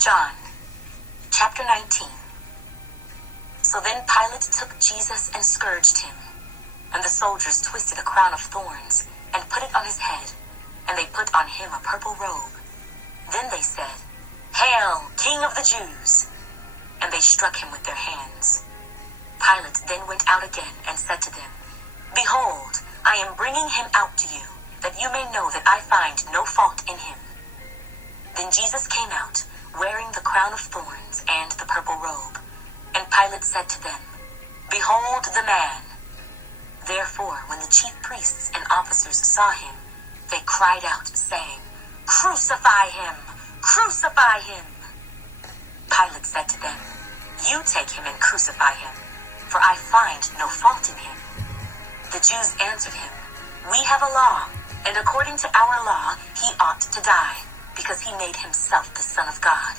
John, chapter 19. So then Pilate took Jesus and scourged him, and the soldiers twisted a crown of thorns and put it on his head, and they put on him a purple robe. Then they said, "Hail, King of the Jews!" And they struck him with their hands. Pilate then went out again and said to them, "Behold, I am bringing him out to you, that you may know that I find no fault in him." Then Jesus came out, wearing the crown of thorns and the purple robe. And Pilate said to them, "Behold the man." Therefore, when the chief priests and officers saw him, they cried out, saying, "Crucify him! Crucify him!" Pilate said to them, "You take him and crucify him, for I find no fault in him." The Jews answered him, "We have a law, and according to our law he ought to die, because he made himself the Son of God."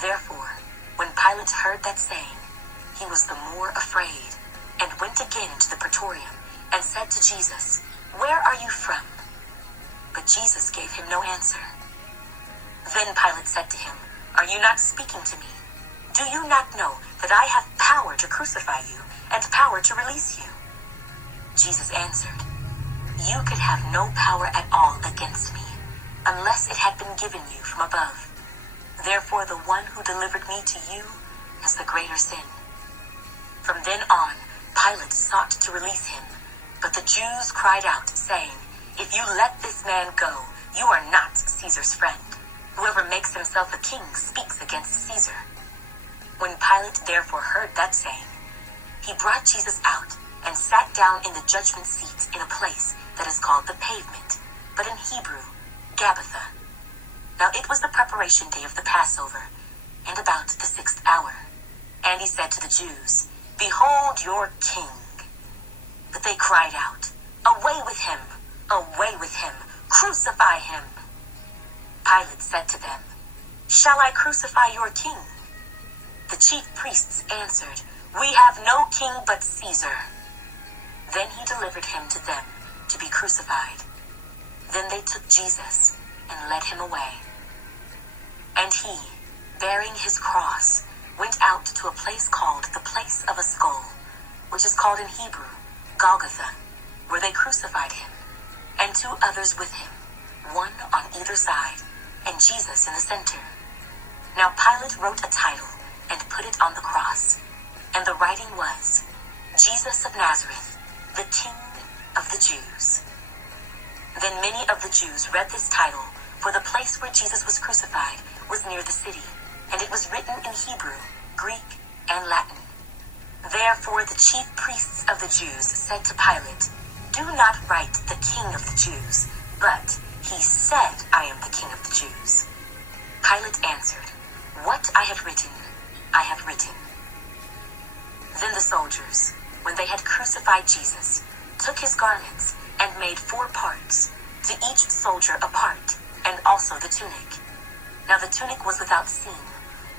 Therefore, when Pilate heard that saying, he was the more afraid, and went again into the praetorium, and said to Jesus, "Where are you from?" But Jesus gave him no answer. Then Pilate said to him, "Are you not speaking to me? Do you not know that I have power to crucify you, and power to release you?" Jesus answered, "You could have no power at all against me, unless it had been given you from above. Therefore the one who delivered me to you has the greater sin." From then on, Pilate sought to release him, but the Jews cried out, saying, "If you let this man go, you are not Caesar's friend. Whoever makes himself a king speaks against Caesar." When Pilate therefore heard that saying, he brought Jesus out and sat down in the judgment seat in a place that is called the Pavement, but in Hebrew, Gabbatha. Now it was the preparation day of the Passover, and about the 6th hour. And he said to the Jews, "Behold your king." But they cried out, "Away with him! Away with him! Crucify him!" Pilate said to them, "Shall I crucify your king?" The chief priests answered, "We have no king but Caesar." Then he delivered him to them to be crucified. Then they took Jesus and led him away. And he, bearing his cross, went out to a place called the Place of a Skull, which is called in Hebrew, Golgotha, where they crucified him, and 2 others with him, one on either side, and Jesus in the center. Now Pilate wrote a title and put it on the cross, and the writing was, "Jesus of Nazareth, the King of the Jews." Then many of the Jews read this title, for the place where Jesus was crucified was near the city, and it was written in Hebrew, Greek, and Latin. Therefore the chief priests of the Jews said to Pilate, "Do not write the King of the Jews, but he said, 'I am the King of the Jews.'" Pilate answered, "What I have written, I have written." Then the soldiers, when they had crucified Jesus, took his garments and made 4 parts, to each soldier a part, and also the tunic. Now the tunic was without seam,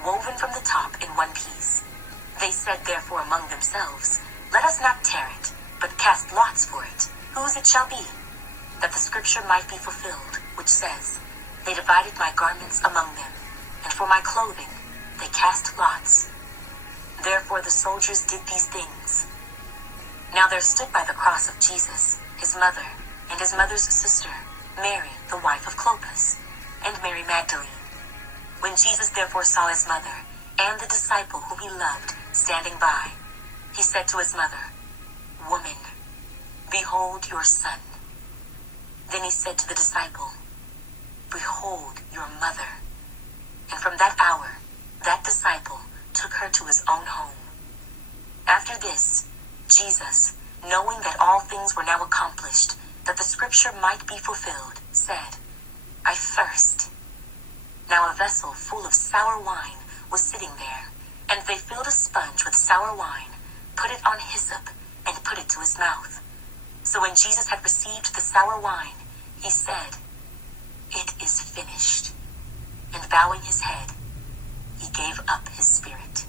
woven from the top in one piece. They said therefore among themselves, "Let us not tear it, but cast lots for it, whose it shall be," that the scripture might be fulfilled, which says, "They divided my garments among them, and for my clothing they cast lots." Therefore the soldiers did these things. Now there stood by the cross of Jesus his mother, and his mother's sister, Mary, the wife of Clopas, and Mary Magdalene. When Jesus therefore saw his mother, and the disciple whom he loved, standing by, he said to his mother, "Woman, behold your son." Then he said to the disciple, "Behold your mother." And from that hour, that disciple took her to his own home. After this, Jesus, knowing that all things were now accomplished, that the scripture might be fulfilled, said, "I thirst." Now a vessel full of sour wine was sitting there, and they filled a sponge with sour wine, put it on hyssop, and put it to his mouth. So when Jesus had received the sour wine, he said, "It is finished." And bowing his head, he gave up his spirit.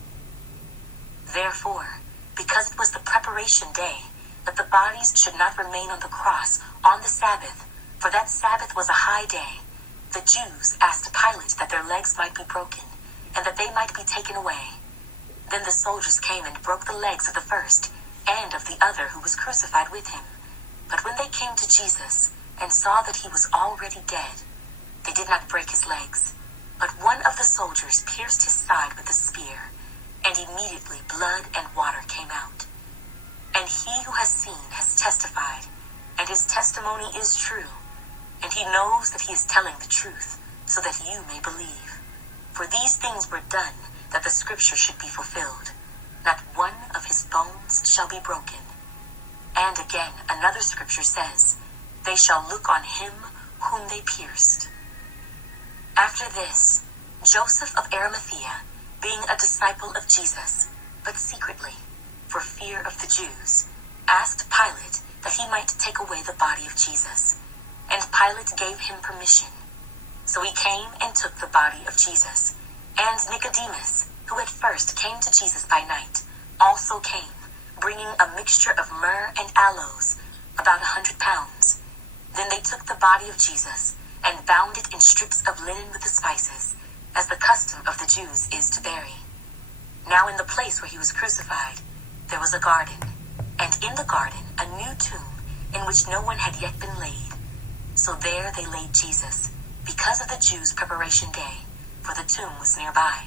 Therefore, because it was the preparation day, that the bodies should not remain on the cross on the Sabbath, for that Sabbath was a high day, the Jews asked Pilate that their legs might be broken, and that they might be taken away. Then the soldiers came and broke the legs of the first and of the other who was crucified with him. But when they came to Jesus and saw that he was already dead, they did not break his legs. But one of the soldiers pierced his side with a spear, and immediately blood and water came out. And he who has seen has testified, and his testimony is true, and he knows that he is telling the truth, so that you may believe. For these things were done, that the scripture should be fulfilled. Not one of his bones shall be broken. And again, another scripture says, they shall look on him whom they pierced. After this, Joseph of Arimathea, being a disciple of Jesus, but secretly, for fear of the Jews, asked Pilate that he might take away the body of Jesus. And Pilate gave him permission. So he came and took the body of Jesus. And Nicodemus, who at first came to Jesus by night, also came, bringing a mixture of myrrh and aloes, about 100 pounds. Then they took the body of Jesus, and bound it in strips of linen with the spices, as the custom of the Jews is to bury. Now in the place where he was crucified, there was a garden, and in the garden a new tomb, in which no one had yet been laid. So there they laid Jesus, because of the Jews' preparation day, for the tomb was nearby.